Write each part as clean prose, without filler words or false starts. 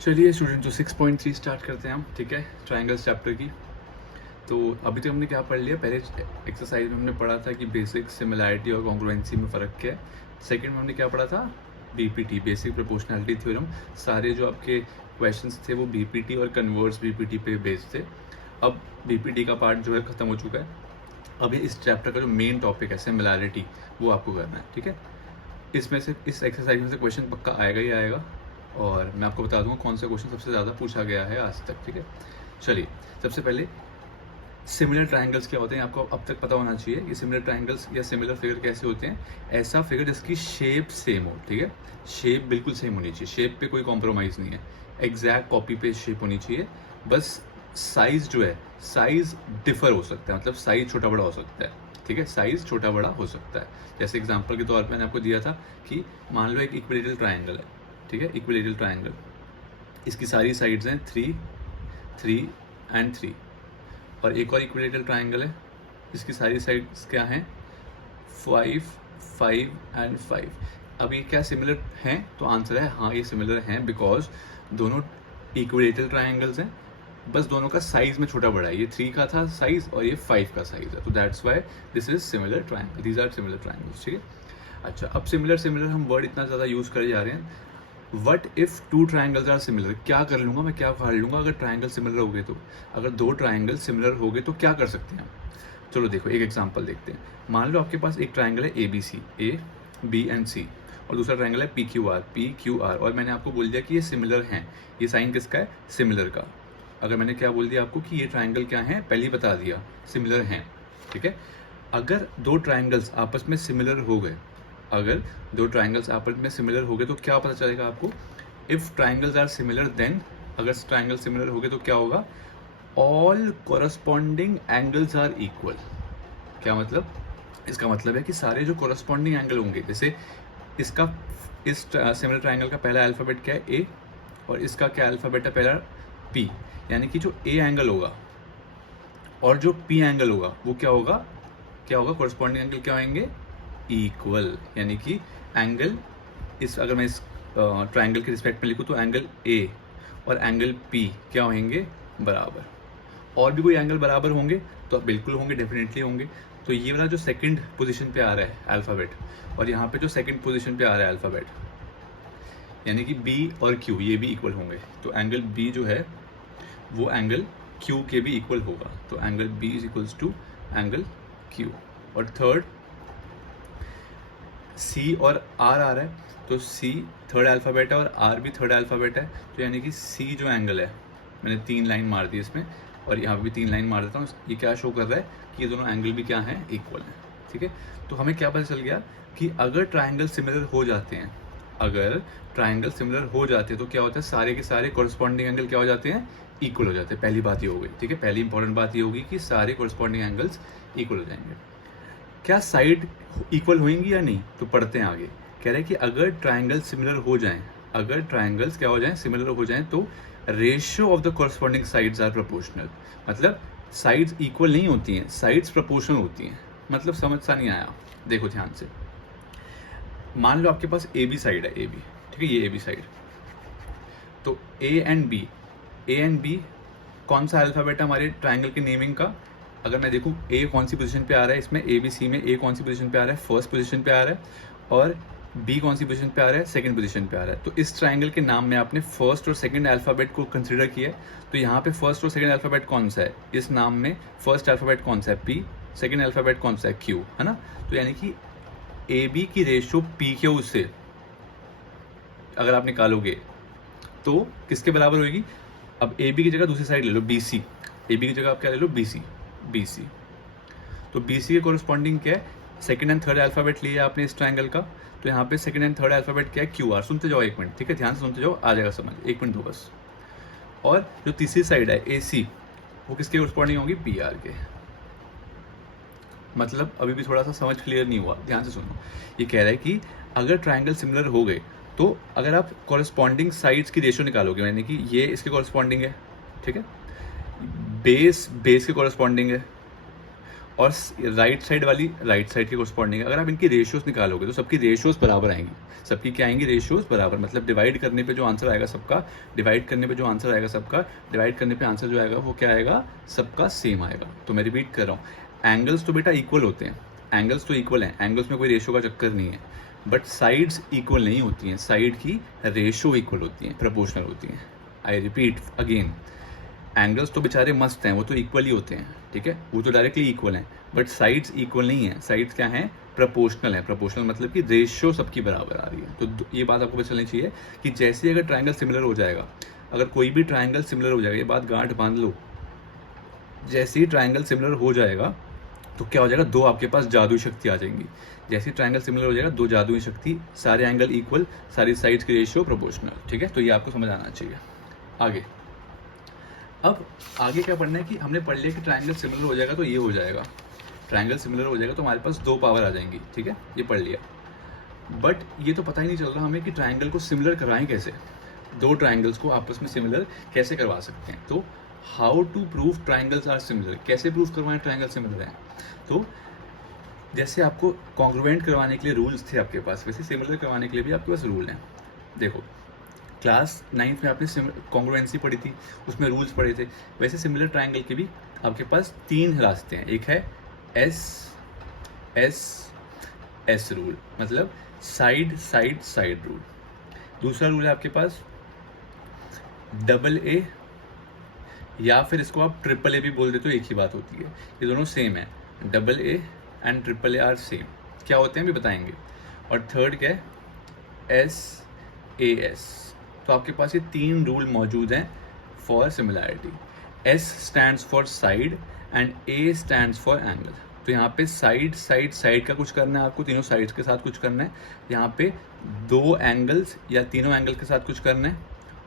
चलिए स्टूडेंट, तो 6.3 स्टार्ट करते हैं हम। ठीक है, ट्राइंगल्स चैप्टर की। तो अभी तक हमने क्या पढ़ लिया? पहले एक्सरसाइज में हमने पढ़ा था कि बेसिक, सिमिलैरिटी और कॉन्ग्रुएंसी में फ़र्क क्या है। सेकंड में हमने क्या पढ़ा था? BPT, basic proportionality theorem. सारे जो आपके क्वेश्चंस थे वो बीपीटी और कन्वर्स बीपीटी पे बेस्ड थे। अब बीपीटी का पार्ट जो है ख़त्म हो चुका है। अभी इस चैप्टर का जो मेन टॉपिक है सिमिलैरिटी, वो आपको करना है। ठीक है, इसमें से इस एक्सरसाइज में से क्वेश्चन पक्का आएगा ही आएगा, और मैं आपको बता दूंगा कौन सा क्वेश्चन सबसे ज़्यादा पूछा गया है आज तक। ठीक है, चलिए सबसे पहले सिमिलर ट्रायंगल्स क्या होते हैं आपको अब तक पता होना चाहिए कि सिमिलर ट्रायंगल्स या सिमिलर फिगर कैसे होते हैं। ऐसा फिगर जिसकी शेप सेम हो। ठीक है, शेप बिल्कुल सेम होनी चाहिए, शेप पे कोई कॉम्प्रोमाइज़ नहीं है, एग्जैक्ट कॉपी पेस्ट शेप होनी चाहिए। बस साइज जो है, साइज डिफर हो सकता है, मतलब साइज छोटा बड़ा हो सकता है। ठीक है, साइज छोटा बड़ा हो सकता है। जैसे एग्जांपल के तौर पे मैंने आपको दिया था कि मान लो एक इक्विलेटरल ट्रायंगल है। ठीक है, इक्विलेटरल ट्रायंगल, इसकी सारी साइड्स हैं 3, 3 एंड 3। और एक और इक्विलेटरल ट्रायंगल है, इसकी सारी साइड्स क्या हैं? 5, 5 एंड 5। अब ये क्या सिमिलर हैं? तो आंसर है हाँ, ये सिमिलर हैं, बिकॉज दोनों इक्विलेटरल ट्रायंगल्स हैं, बस दोनों का साइज में छोटा बड़ा है। ये 3 का था साइज और ये 5 का साइज है, तो that's why this is similar triangle, these are similar triangles. ठीक है, अच्छा, अब सिमिलर सिमिलर हम वर्ड इतना ज़्यादा यूज़ करे जा रहे हैं। What if 2 triangles are similar, क्या कर लूँगा मैं, क्या कर लूँगा अगर ट्राइंगल सिमिलर हो गए तो? अगर 2 ट्राइंगल सिमिलर हो गए तो क्या कर सकते हैं हम? चलो देखो, एक एग्जांपल देखते हैं। मान लो आपके पास एक ट्राइंगल है ABC, A, B and C, और दूसरा ट्राइंगल है PQR, और मैंने आपको बोल दिया कि ये सिमिलर हैं। ये साइन किसका है? सिमिलर का। अगर मैंने क्या बोल दिया आपको कि ये ट्राइंगल क्या है, पहले ही बता दिया, सिमिलर हैं। ठीक है, अगर 2 ट्राइंगल्स आपस में सिमिलर हो गए, अगर 2 ट्राइंगल्स आपस में सिमिलर हो गए तो क्या पता चलेगा आपको? If triangles are similar then, अगर ट्राइंगल सिमिलर हो गए तो क्या होगा? All corresponding angles are equal. क्या मतलब? इसका मतलब है कि सारे जो कोरस्पॉन्डिंग एंगल होंगे, जैसे इसका, इस सिमिलर ट्राइंगल का पहला अल्फ़ाबेट क्या है? ए, और इसका क्या अल्फ़ाबेट है पहला? पी। यानी कि जो ए एंगल होगा और जो पी एंगल होगा वो क्या होगा? क्या होगा? कोरस्पॉन्डिंग एंगल क्या होंगे? इक्वल। यानी कि एंगल, इस, अगर मैं इस ट्राइंगल के रिस्पेक्ट में लिखूँ तो एंगल ए और एंगल पी क्या होंगे? बराबर। और भी कोई एंगल बराबर होंगे तो बिल्कुल होंगे, डेफिनेटली होंगे। तो ये वाला जो सेकंड पोजीशन पे आ रहा है अल्फ़ाबेट, और यहाँ पे जो सेकंड पोजीशन पे आ रहा है अल्फ़ाबेट, यानी कि बी और क्यू, ये भी इक्वल होंगे। तो एंगल बी जो है वो एंगल क्यू के भी इक्वल होगा। तो angle B is equals to angle Q. और थर्ड, सी और आर आ रहा है, तो सी थर्ड अल्फ़ाबेट है और आर भी थर्ड अल्फ़ाबेट है। तो यानी कि सी जो एंगल है, मैंने 3 लाइन मार दी इसमें, और यहाँ पे भी 3 लाइन मार देता हूँ। ये क्या शो कर रहा है कि ये दोनों एंगल भी क्या हैं? इक्वल हैं। ठीक है, तो हमें क्या पता चल गया कि अगर ट्राइंगल सिमिलर हो जाते हैं, अगर ट्राइंगल सिमिलर हो जाते हैं तो क्या होता है? सारे के सारे कोरस्पॉन्डिंग एंगल क्या हो जाते हैं? इक्वल हो जाते हैं। पहली बात ये हो गई। ठीक है, पहली इंपॉर्टेंट बात ये होगी कि सारे कोरस्पॉन्डिंग एंगल्स इक्वल हो जाएंगे। क्या साइड इक्वल होंगी या नहीं? तो पढ़ते हैं आगे। कह रहे हैं कि अगर ट्राइंगल सिमिलर हो जाएं, अगर ट्राइंगल्स क्या हो जाएं? सिमिलर हो जाएं, तो ratio of the corresponding sides are proportional. मतलब साइड्स इक्वल नहीं होती हैं, साइड्स प्रोपोर्शनल होती हैं। मतलब समझ सा नहीं आया? देखो ध्यान से, मान लो आपके पास ए बी साइड है, ए बी। ठीक है, ये ए बी साइड, तो ए एंड बी कौन सा अल्फ़ाबेट है हमारे ट्राइंगल के नेमिंग का? अगर मैं देखूँ ए कौन सी पोजीशन पे आ रहा है इसमें, ए बी सी में ए कौन सी पोजीशन पे आ रहा है? फर्स्ट पोजीशन पे आ रहा है। और बी कौन सी पोजीशन पे आ रहा है? सेकंड पोजीशन पे आ रहा है। तो इस ट्राइंगल के नाम में आपने फर्स्ट और सेकंड अल्फ़ाबेट को कंसिडर किया है। तो यहाँ पे फर्स्ट और सेकंड अल्फ़ाबेट कौन सा है? इस नाम में फर्स्ट अल्फ़ाबेट कौन सा है? पी। सेकंड अल्फ़ाबेट कौन सा है? क्यू, है ना? तो यानी कि ए बी की रेशियो पी क्यू से अगर आप निकालोगे तो किसके बराबर होगी? अब ए बी की जगह दूसरी साइड ले लो, बी सी। ए बी की जगह आप क्या ले लो? B C, B C. तो बी सी के कोरस्पॉन्डिंग क्या है? सेकंड एंड थर्ड अल्फ़ाबेट लिया आपने इस ट्राइंगल का, तो यहाँ पे सेकंड एंड थर्ड अल्फ़ाबेट क्या है? Q R. सुनते जाओ एक मिनट, ठीक है, ध्यान से सुनते जाओ, आ जाएगा समझ, 1 मिनट दो बस। और जो तीसरी साइड है ए सी, वो किसके कोरस्पॉन्डिंग होगी? पी आर के। मतलब अभी भी थोड़ा सा समझ क्लियर नहीं हुआ, ध्यान से सुनो। ये कह रहा है कि अगर ट्राइंगल सिमिलर हो गए तो अगर आप कॉरस्पॉन्डिंग साइड्स की रेशियो निकालोगे, यानी कि ये इसके कॉरस्पॉन्डिंग है, ठीक है, बेस के कॉरस्पॉन्डिंग है, और राइट साइड वाली राइट साइड के कोरस्पॉन्डिंग। अगर आप इनकी रेशियोज निकालोगे तो सबकी रेशियोज बराबर आएंगी, सबकी क्या आएंगी, रेशियोज बराबर। मतलब डिवाइड करने पे जो आंसर आएगा सबका, डिवाइड करने पे जो आंसर आएगा सबका, डिवाइड करने पे आंसर जो आएगा वो क्या आएगा, सबका सेम आएगा। तो मैं रिपीट कर रहा हूँ, एंगल्स तो बेटा इक्वल होते हैं, एंगल्स तो इक्वल हैं, एंगल्स में कोई रेशियो का चक्कर नहीं है, बट साइड्स इक्वल नहीं होती हैं, साइड की रेशियो इक्वल होती हैं, प्रोपोर्शनल होती हैं। आई रिपीट अगेन, एंगल्स तो बेचारे मस्त हैं, वो तो इक्वल ही होते हैं, ठीक है, वो तो डायरेक्टली इक्वल हैं, बट साइड्स इक्वल नहीं है, साइड्स क्या हैं, प्रोपोर्शनल है। प्रोपोर्शनल मतलब कि रेशियो सबकी बराबर आ रही है। तो ये बात आपको पता चलनी चाहिए कि जैसे ही अगर ट्रायंगल सिमिलर हो जाएगा, अगर कोई भी ट्रायंगल सिमिलर हो जाएगा, ये बात गांठ बांध लो, जैसे ही ट्रायंगल सिमिलर हो जाएगा तो क्या हो जाएगा, दो आपके पास जादुई शक्ति आ जाएंगी। जैसे ही ट्रायंगल सिमिलर हो जाएगा, दो जादुई शक्ति, सारे एंगल इक्वल, सारी साइड्स की रेशियो प्रोपोर्शनल, ठीक है। तो ये आपको समझ आना चाहिए। आगे, अब आगे क्या पढ़ना है कि हमने पढ़ लिया कि ट्रायंगल सिमिलर हो जाएगा तो ये हो जाएगा, ट्रायंगल सिमिलर हो जाएगा तो हमारे पास दो पावर आ जाएंगी, ठीक है, ये पढ़ लिया। बट ये तो पता ही नहीं चल रहा हमें कि ट्रायंगल को सिमिलर कराएं कैसे, दो ट्रायंगल्स को आपस में सिमिलर कैसे करवा सकते हैं। तो how to prove triangles are similar, कैसे प्रूव करवाएं ट्रायंगल सिमिलर है। तो जैसे आपको कॉन्ग्रुएंट करवाने के लिए रूल्स थे आपके पास, वैसे सिमिलर करवाने के लिए भी आपके पास रूल हैं। देखो, क्लास 9th में आपने कॉन्ग्रुएंसी पढ़ी थी, उसमें रूल्स पढ़े थे, वैसे सिमिलर ट्रायंगल के भी आपके पास तीन रास्ते हैं। एक है एस एस एस रूल, मतलब साइड साइड साइड रूल। दूसरा रूल है आपके पास डबल ए, या फिर इसको आप ट्रिपल ए भी बोल देते हो, एक ही बात होती है, ये दोनों सेम है, double A and triple A R same. क्या होते हैं भी बताएंगे। और थर्ड क्या है, एस ए एस। तो आपके पास ये तीन रूल मौजूद हैं for similarity. S stands for side and A stands for angle. तो यहाँ पे साइड साइड साइड का कुछ करना है आपको, तीनों साइड्स के साथ कुछ करना है। यहाँ पे दो एंगल्स या तीनों एंगल के साथ कुछ करना है,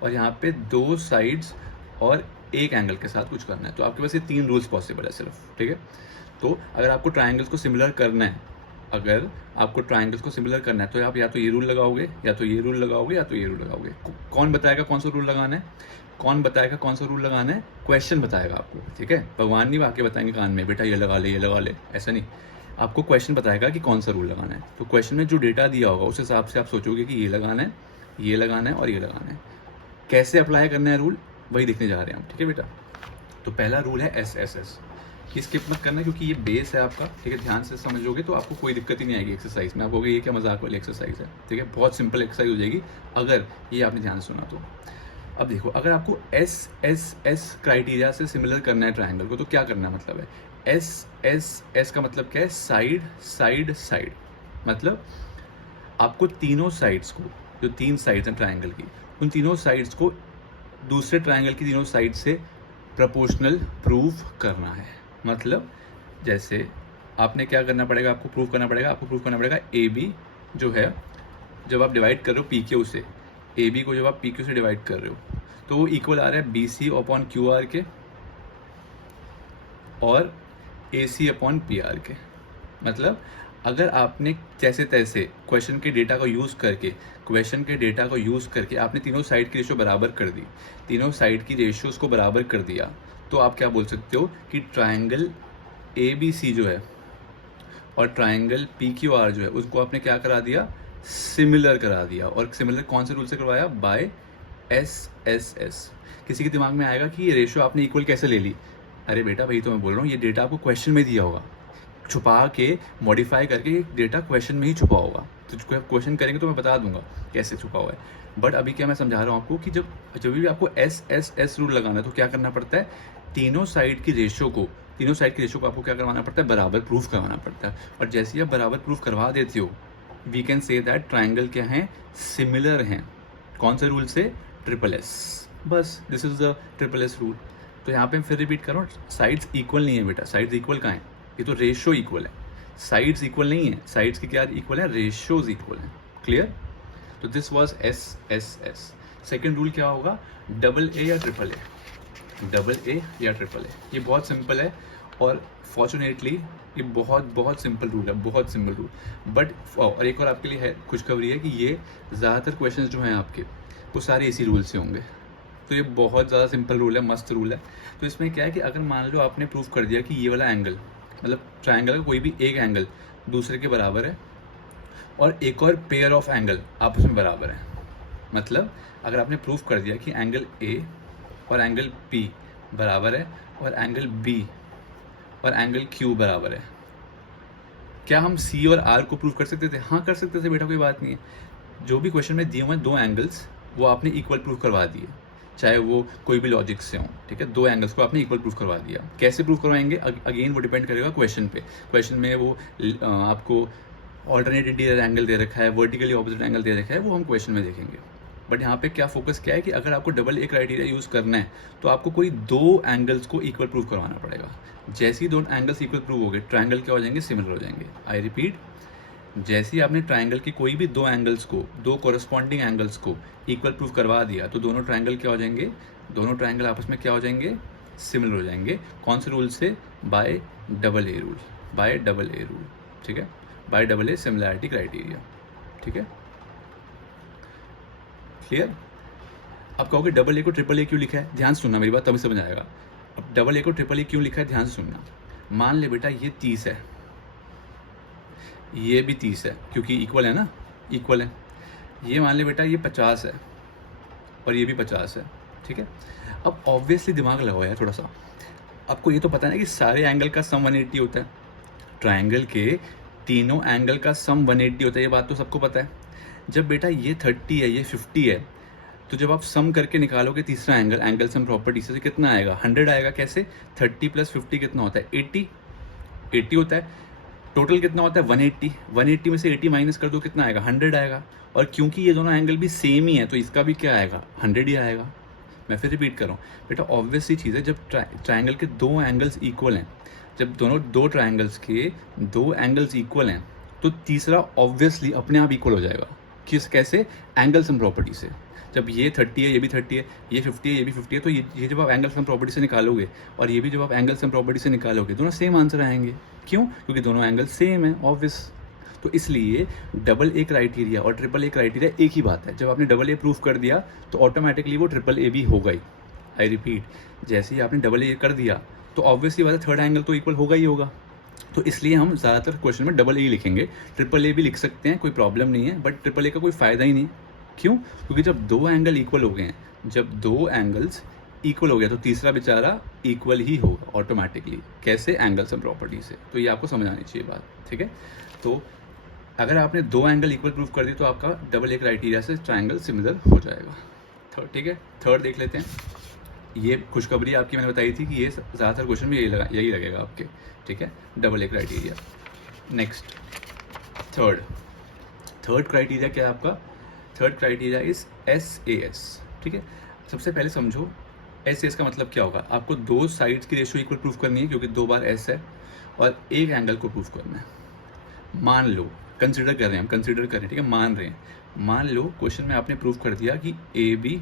और यहाँ पे दो साइड्स और एक एंगल के साथ कुछ करना है। तो आपके पास ये तीन रूल्स पॉसिबल है सिर्फ, ठीक है। तो अगर आपको ट्रायंगल्स को सिमिलर करना है, अगर आपको ट्रायंगल्स को सिमिलर करना है तो आप या तो ये रूल लगाओगे, या तो ये रूल लगाओगे, या तो ये रूल लगाओगे। कौन बताएगा कौन सा रूल लगाना है, कौन बताएगा कौन सा रूल लगाना है, क्वेश्चन बताएगा आपको, ठीक है। भगवान नहीं आके बताएंगे कान में बेटा ये लगा ले ये लगा ले, ऐसा नहीं, आपको क्वेश्चन बताएगा कि कौन सा रूल लगाना है। तो क्वेश्चन में जो डेटा दिया होगा उस हिसाब से आप सोचोगे कि ये लगाना है, ये लगाना है और ये लगाना है। कैसे अप्लाई करना है रूल, वही देखने जा रहे हैं हम, ठीक है बेटा। तो पहला रूल है एस एस एस, ये स्किप मत करना क्योंकि ये बेस है आपका, ठीक है। ध्यान से समझोगे तो आपको कोई दिक्कत ही नहीं आएगी एक्सरसाइज में, आप कहोगे ये क्या मजाक वाली एक्सरसाइज है, ठीक है। बहुत सिंपल एक्सरसाइज हो जाएगी अगर ये आपने ध्यान से सुना तो। अब देखो, अगर आपको एस एस एस क्राइटेरिया से सिमिलर करना है ट्रायंगल को, तो क्या करना है, मतलब है एस एस एस का मतलब क्या है, साइड साइड साइड। मतलब आपको तीनों साइड्स को, जो तीन साइड्स हैं ट्रायंगल की, उन तीनों साइड्स को दूसरे ट्रायंगल की तीनों साइड से प्रोपोर्शनल प्रूव करना है। मतलब जैसे आपने क्या करना पड़ेगा, आपको प्रूव करना पड़ेगा ए बी जो है, जब आप डिवाइड कर रहे हो पी क्यू से, ए बी को जब आप पी क्यू से डिवाइड कर रहे हो तो वो इक्वल आ रहा है B C upon Q R के और A C upon P R के। मतलब अगर आपने जैसे तैसे क्वेश्चन के डेटा को यूज़ करके आपने तीनों साइड की रेशियो बराबर कर दी, तीनों साइड की रेशियोज़ को बराबर कर दिया, तो आप क्या बोल सकते हो कि ट्रायंगल ए बी सी जो है और ट्रायंगल पी क्यू आर जो है उसको आपने क्या करा दिया, सिमिलर करा दिया। और सिमिलर कौन से रूल से करवाया, बाय एस एस एस। किसी के दिमाग में आएगा कि ये रेशियो आपने इक्वल कैसे ले ली, अरे बेटा भाई तो मैं बोल रहा हूँ ये डेटा आपको क्वेश्चन में दिया होगा, छुपा के मॉडिफाई करके डेटा क्वेश्चन में ही छुपा होगा। तो क्वेश्चन करेंगे तो मैं बता दूंगा कैसे छुपा हुआ है। बट अभी क्या मैं समझा रहा हूँ आपको कि जब भी आपको एस एस एस रूल लगाना है तो क्या करना पड़ता है, तीनों साइड की रेशियो को आपको क्या करवाना पड़ता है, बराबर प्रूफ करवाना पड़ता है। और जैसे ही आप बराबर प्रूफ करवा देते हो, we can say that triangle क्या है, सिमिलर हैं। कौन से रूल से, ट्रिपल एस। बस this is the triple S rule. तो यहाँ पे मैं फिर रिपीट कर रहा हूँ, साइड्स इक्वल नहीं है बेटा, साइड्स इक्वल कहाँ है, ये तो रेशियो इक्वल है, साइड्स इक्वल नहीं है, साइड्स की क्या इक्वल है, रेशियोज इक्वल है। क्लियर। तो this was S S S. Second rule क्या होगा, डबल ए या ट्रिपल ए, डबल ए या ट्रिपल ए। ये बहुत सिंपल है और फॉर्चुनेटली ये बहुत सिंपल रूल है, बहुत सिंपल रूल। बट और एक और आपके लिए है खुशखबरी है कि ये ज़्यादातर क्वेश्चंस जो हैं आपके वो सारे इसी रूल से होंगे। तो ये बहुत ज़्यादा सिंपल रूल है, मस्त रूल है। तो इसमें क्या है कि अगर मान लो आपने प्रूफ कर दिया कि ये वाला एंगल मतलब ट्राइंगल का कोई भी एक एंगल दूसरे के बराबर है और एक और पेयर ऑफ एंगल आपस में बराबर है। मतलब अगर आपने प्रूफ कर दिया कि एंगल ए और एंगल पी बराबर है और एंगल बी और एंगल क्यू बराबर है, क्या हम सी और आर को प्रूफ कर सकते थे? हाँ कर सकते थे बेटा, कोई बात नहीं है। जो भी क्वेश्चन में दिए हुए दो एंगल्स वो आपने इक्वल प्रूफ करवा दिए, चाहे वो कोई भी लॉजिक से हो, ठीक है। दो एंगल्स को आपने इक्वल प्रूफ करवा दिया। कैसे प्रूफ करवाएंगे अगेन वो डिपेंड करेगा क्वेश्चन पे। क्वेश्चन में वो आपको ऑल्टरनेट इंटीरियर एंगल दे रखा है, वर्टिकली ऑपोजिट एंगल दे रखा है, वो हम क्वेश्चन में देखेंगे। बट यहाँ पे क्या फोकस क्या है कि अगर आपको डबल ए क्राइटेरिया यूज़ करना है तो आपको कोई दो एंगल्स को इक्वल प्रूफ करवाना पड़ेगा। जैसे ही दो एंगल्स इक्वल प्रूव हो गए, ट्राइंगल क्या हो जाएंगे? सिमिलर हो जाएंगे। आई रिपीट, जैसे ही आपने ट्राइंगल के कोई भी दो एंगल्स को, दो कोरस्पॉन्डिंग एंगल्स को इक्वल प्रूफ करवा दिया तो दोनों ट्राइंगल क्या हो जाएंगे? दोनों ट्राइंगल आपस में क्या हो जाएंगे? सिमिलर हो जाएंगे। कौन से रूल से? Bye double a rule. Bye double a rule, ठीक है, bye double A similarity criteria, ठीक है, क्लियर। अब कहोगे डबल ए को ट्रिपल ए क्यों लिखा है? ध्यान से सुनना मेरी बात, तभी समझ आएगा। अब डबल ए को ट्रिपल ए क्यों लिखा है, ध्यान से सुनना। मान ले बेटा ये 30 है, ये भी 30 है, क्योंकि इक्वल है ना, इक्वल है। ये मान ले बेटा ये 50 है और ये भी 50 है, ठीक है। अब ऑब्वियसली दिमाग लगाओ यार थोड़ा सा। आपको ये तो पता है ना कि सारे एंगल का सम 180 होता है। ट्राइंगल के तीनों एंगल का सम 180 होता है, ये बात तो सबको पता है। जब बेटा ये 30 है, ये 50 है, तो जब आप सम करके निकालोगे तीसरा एंगल, एंगल सम प्रॉपर्टी से कितना आएगा? 100 आएगा। कैसे? 30 + 50 कितना होता है? 80 होता है। टोटल कितना होता है? 180। 180 में से 80 माइनस कर दो, कितना आएगा? 100 आएगा। और क्योंकि ये दोनों एंगल भी सेम ही है तो इसका भी क्या आएगा? 100 ही आएगा। मैं फिर रिपीट कर रहा हूँ बेटा, ऑब्वियस सी चीज़ है, जब ट्राइंगल के दो एंगल्स इक्वल हैं, जब दोनों दो ट्राइंगल्स के दो एंगल्स इक्वल हैं तो तीसरा ऑब्वियसली अपने आप इक्वल हो जाएगा। कैसे? एंगल सम प्रॉपर्टी से। जब ये 30 है, ये भी 30 है, ये 50 है, ये भी 50 है, तो ये जब आप एंगल सम प्रॉपर्टी से निकालोगे और ये भी जब आप एंगल सम प्रॉपर्टी से निकालोगे, दोनों सेम आंसर आएंगे। क्यों? क्योंकि दोनों एंगल सेम है, ऑब्वियस। तो इसलिए डबल ए क्राइटेरिया और ट्रिपल ए क्राइटेरिया एक ही बात है। जब आपने डबल ए प्रूफ कर दिया तो ऑटोमेटिकली वो ट्रिपल ए भी होगा ही। आई रिपीट, जैसे ही आपने डबल ए कर दिया तो ऑब्वियसली बात है थर्ड एंगल तो इक्वल होगा ही होगा। तो इसलिए हम ज़्यादातर क्वेश्चन में डबल ए लिखेंगे। ट्रिपल ए भी लिख सकते हैं, कोई प्रॉब्लम नहीं है, बट ट्रिपल ए का कोई फ़ायदा ही नहीं। क्यों? क्योंकि जब दो एंगल इक्वल हो गए हैं, जब दो एंगल्स इक्वल हो गया तो तीसरा बेचारा इक्वल ही होगा ऑटोमेटिकली। कैसे? एंगल सम प्रॉपर्टी से। तो ये आपको समझ आनी चाहिए बात, ठीक है। तो अगर आपने दो एंगल इक्वल प्रूफ कर दी तो आपका डबल ए क्राइटेरिया से ट्राइंगल सिमिलर हो जाएगा। थर्ड, ठीक है, थर्ड देख लेते हैं। ये खुशखबरी आपकी मैंने बताई थी कि ये ज़्यादातर क्वेश्चन में यही लगेगा आपके, ठीक है, double A criteria. Next, third criteria क्या है आपका? थर्ड क्राइटेरिया इज SAS, ठीक है। सबसे पहले समझो SAS का मतलब क्या होगा। आपको दो साइड्स की रेशियो इक्वल प्रूफ करनी है, क्योंकि दो बार S है, और एक एंगल को प्रूफ करना है। मान लो, कंसिडर कर रहे हैं हम, कंसिडर कर रहे हैं, ठीक है, मान रहे हैं। मान लो क्वेश्चन में आपने प्रूफ कर दिया कि AB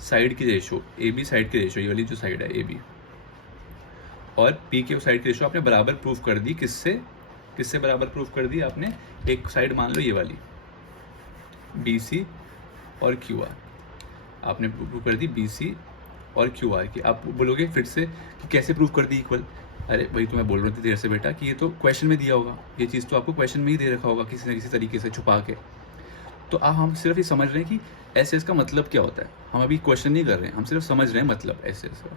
साइड की रेशियो, AB साइड की रेशियो, ये वाली जो साइड है AB, और PQ साइड की रेशियो आपने बराबर प्रूफ कर दी। किससे बराबर प्रूफ कर दी आपने? एक साइड मान लो ये वाली BC और QR, आपने प्रूफ कर दी BC और QR की। आप बोलोगे फिर से कि कैसे प्रूफ कर दी इक्वल? अरे भाई, तो मैं बोल रही थी देर से बेटा कि ये तो क्वेश्चन में दिया होगा, ये चीज़ तो आपको क्वेश्चन में ही दे रखा होगा किसी न किसी तरीके से छुपा के। तो हम सिर्फ ये समझ रहे हैं कि SS का मतलब क्या होता है। हम अभी क्वेश्चन नहीं कर रहे हैं, हम सिर्फ समझ रहे हैं मतलब SS का।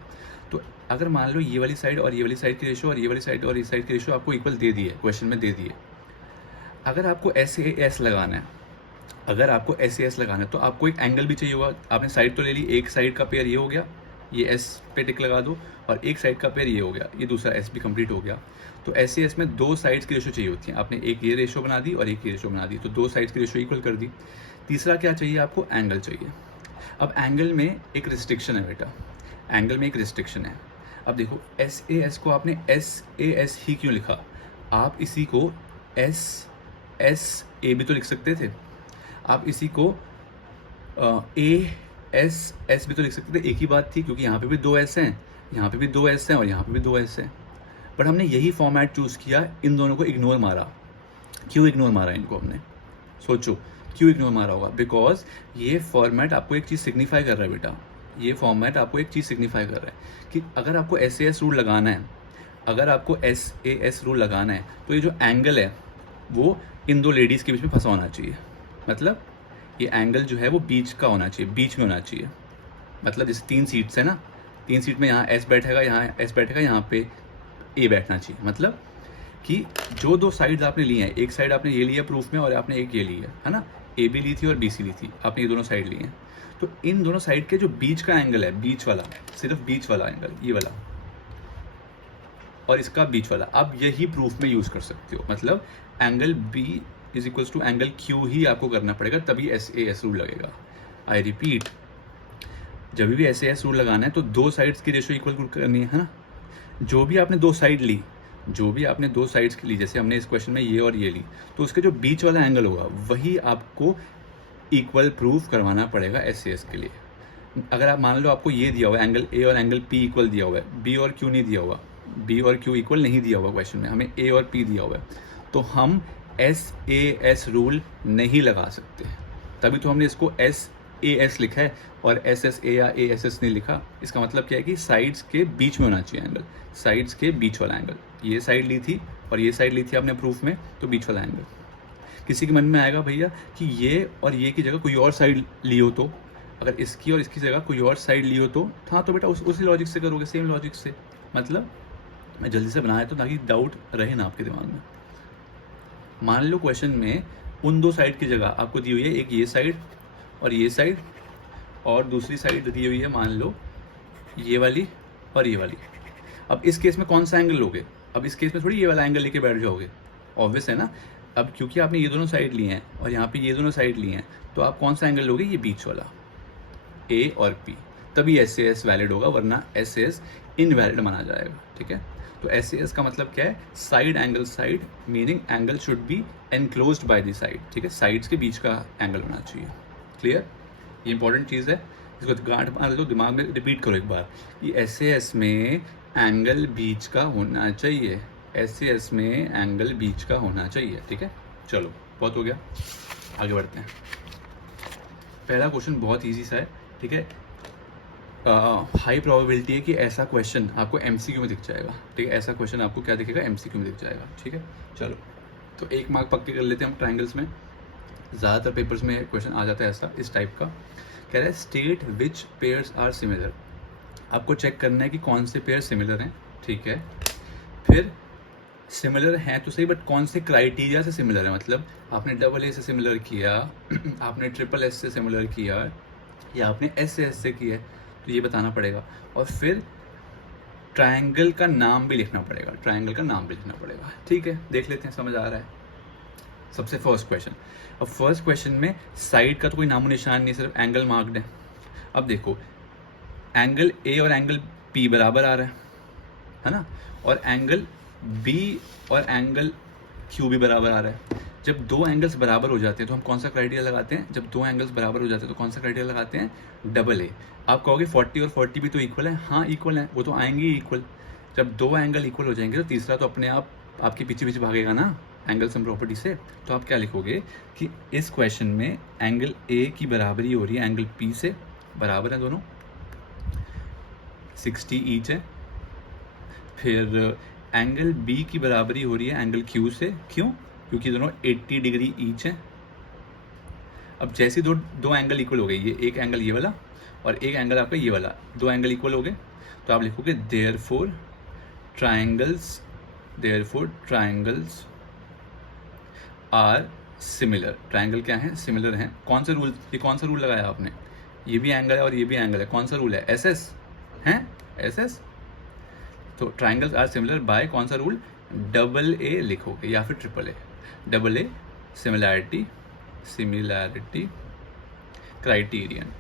तो अगर मान लो ये वाली साइड और ये वाली साइड की रेशियो और ये वाली साइड और इस साइड की रेशियो आपको इक्वल दे दी है, क्वेश्चन में दे दी है। अगर आपको SAS लगाना है, अगर आपको SAS लगाना है तो आपको एक एंगल भी चाहिए होगा। आपने साइड तो ले ली, एक साइड का पेयर ये हो गया, ये S पे टिक लगा दो, और एक साइड का पेयर ये हो गया, ये दूसरा S भी कंप्लीट हो गया। तो SAS में दो साइड्स की रेशियो चाहिए होती है। आपने एक ये रेशियो बना दी और एक ये रेशियो बना दी, तो दो साइड्स की रेशियो इक्वल कर दी। तीसरा क्या चाहिए आपको? एंगल चाहिए। अब एंगल में एक रिस्ट्रिक्शन है बेटा, एंगल में एक रिस्ट्रिक्शन है। अब देखो, SAS को आपने SAS ही क्यों लिखा? आप इसी को SSA भी तो लिख सकते थे, आप इसी को ASS भी तो लिख सकते थे। एक ही बात थी, क्योंकि यहाँ पे भी दो S हैं, यहाँ पे भी दो S हैं और यहाँ पे भी दो S हैं। बट हमने यही फॉर्मेट चूज़ किया, इन दोनों को इग्नोर मारा। क्यों इग्नोर मारा इनको हमने? सोचो क्यों इग्नोर मारा होगा? बिकॉज ये फॉर्मेट आपको एक चीज़ सिग्निफाई कर रहा है बेटा, ये फॉर्मेट आपको एक चीज़ सिग्निफाई कर रहा है कि अगर आपको SAS रूल लगाना है अगर आपको SAS रूल लगाना है तो ये जो एंगल है वो इन दो लेडीज़ के बीच में फंसा होना चाहिए। मतलब ये एंगल जो है वो बीच का होना चाहिए, बीच में होना चाहिए। मतलब जैसे 3 सीट्स है ना, 3 सीट में यहाँ S बैठेगा, यहाँ S बैठेगा, यहाँ पे A बैठना चाहिए। मतलब कि जो 2 साइड्स आपने ली हैं, एक साइड आपने ये लिया प्रूफ में और आपने एक ये ली है ना, AB ली थी और BC ली थी, आपने ये दोनों साइड ली हैं। तो इन दोनों साइड के जो बीच का एंगल है, बीच वाला, सिर्फ बीच वाला एंगल, ये वाला और इसका बीच वाला, आप यही प्रूफ में यूज़ कर सकते हो। मतलब angle B is equals to angle Q ही आपको करना पड़ेगा, तभी SAS रूल लगेगा। आई रिपीट, जब भी SAS रूल लगाना है तो 2 साइड्स की रेशियो इक्वल करनी है ना। जो भी आपने 2 साइड ली, जो भी आपने 2 साइड्स की ली, जैसे हमने इस क्वेश्चन में ये और ये ली, तो उसके जो बीच वाला एंगल होगा वही आपको इक्वल प्रूफ करवाना पड़ेगा SAS के लिए। अगर आप मान लो आपको ये दिया हुआ है एंगल A और एंगल P इक्वल दिया हुआ है, B और Q नहीं दिया हुआ, B और Q इक्वल नहीं दिया हुआ क्वेश्चन में, हमें A और P दिया हुआ है, तो हम SAS रूल नहीं लगा सकते। तभी तो हमने इसको SAS लिखा है और SSA या ASS नहीं लिखा। इसका मतलब क्या है कि साइड्स के बीच में होना चाहिए एंगल, साइड्स के बीच वाला एंगल। ये साइड ली थी और ये साइड ली थी आपने प्रूफ में, तो बीच वाला एंगल। किसी के मन में आएगा भैया कि ये और ये की जगह कोई और साइड ली हो, तो अगर इसकी और इसकी जगह कोई और साइड ली हो तो हाँ, तो बेटा उसी लॉजिक से करोगे, सेम लॉजिक से। मतलब मैं जल्दी से बनाया तो ताकि डाउट रहे ना आपके दिमाग में। मान लो क्वेश्चन में उन 2 साइड की जगह आपको दी हुई है एक ये साइड और ये साइड, और दूसरी साइड दी हुई है मान लो ये वाली और ये वाली। अब इस केस में कौन सा एंगल लोगे? अब इस केस में थोड़ी ये वाला एंगल लेके बैठ जाओगे, ऑब्वियस है ना। अब क्योंकि आपने ये दोनों साइड लिए हैं और यहाँ पे ये दोनों साइड लिए हैं, तो आप कौन सा एंगल लोगे? ये बीच वाला, A और P, तभी SAS वैलिड होगा, वरना SAS इनवैलिड माना जाएगा। ठीक है, तो SAS का मतलब क्या है? Side angle side, meaning angle should be enclosed by the side. ठीक है, साइड्स के बीच का एंगल होना चाहिए। क्लियर? ये इंपॉर्टेंट चीज़ है, इसको गांठ मार लो, दिमाग में रिपीट करो एक बार कि SAS में एंगल बीच का होना चाहिए, SAS में एंगल बीच का होना चाहिए। ठीक है, चलो बहुत हो गया, आगे बढ़ते हैं। पहला क्वेश्चन बहुत इजी सा है। ठीक है, हाई प्रोबेबिलिटी है कि ऐसा क्वेश्चन आपको MCQ में दिख जाएगा। ठीक है, ऐसा क्वेश्चन आपको क्या दिखेगा? MCQ में दिख जाएगा। ठीक है, चलो तो 1 मार्क पक्के कर लेते हैं हम ट्राइंगल्स में। ज़्यादातर पेपर्स में क्वेश्चन आ जाता है ऐसा, इस टाइप का। कह रहा है state which pairs are similar. आपको चेक करना है कि कौन से पेयर सिमिलर हैं। ठीक है, फिर सिमिलर हैं तो सही, बट कौन से क्राइटेरिया से सिमिलर है। मतलब आपने AA से सिमिलर किया, आपने SSS से सिमिलर किया, या आपने SAS से किया है, तो ये बताना पड़ेगा। और फिर ट्रायंगल का नाम भी लिखना पड़ेगा, ट्रायंगल का नाम भी लिखना पड़ेगा। ठीक है, देख लेते हैं, समझ आ रहा है। सबसे फर्स्ट क्वेश्चन, अब फर्स्ट क्वेश्चन में साइड का तो कोई नामो निशान नहीं, सिर्फ एंगल मार्क्ड है। अब देखो एंगल A और एंगल P बराबर आ रहा है ना, और एंगल B और एंगल Q भी बराबर आ रहा है। जब 2 एंगल्स बराबर हो जाते हैं तो हम कौन सा क्राइटेरिया लगाते हैं? जब 2 एंगल्स बराबर हो जाते हैं तो कौन सा क्राइटेरिया लगाते हैं? AA। आप कहोगे 40 और 40 भी तो इक्वल है। हाँ इक्वल है, वो तो आएंगे ही इक्वल। जब 2 एंगल इक्वल हो जाएंगे तो तीसरा तो अपने आप आपके पीछे पीछे भागेगा ना एंगल सम प्रॉपर्टी से। तो आप क्या लिखोगे कि इस क्वेश्चन में एंगल A की बराबरी हो रही है एंगल P से, बराबर है दोनों, 60 ईच है। फिर एंगल B की बराबरी हो रही है एंगल Q से, क्यों? क्योंकि दोनों 80 डिग्री ईच है। अब जैसे दो एंगल इक्वल हो गए, ये एक एंगल ये वाला और एक एंगल आपका ये वाला, 2 एंगल इक्वल हो गए, तो आप लिखोगे therefore triangles are similar. Triangle क्या है? सिमिलर हैं। कौन सा रूल, ये कौन सा रूल लगाया आपने? ये भी एंगल है और ये भी एंगल है, कौन सा रूल है? SS हैं, SS। तो ट्रायंगल्स आर सिमिलर बाय कौन सा रूल? AA लिखोगे या फिर AAA। AA similarity criterion.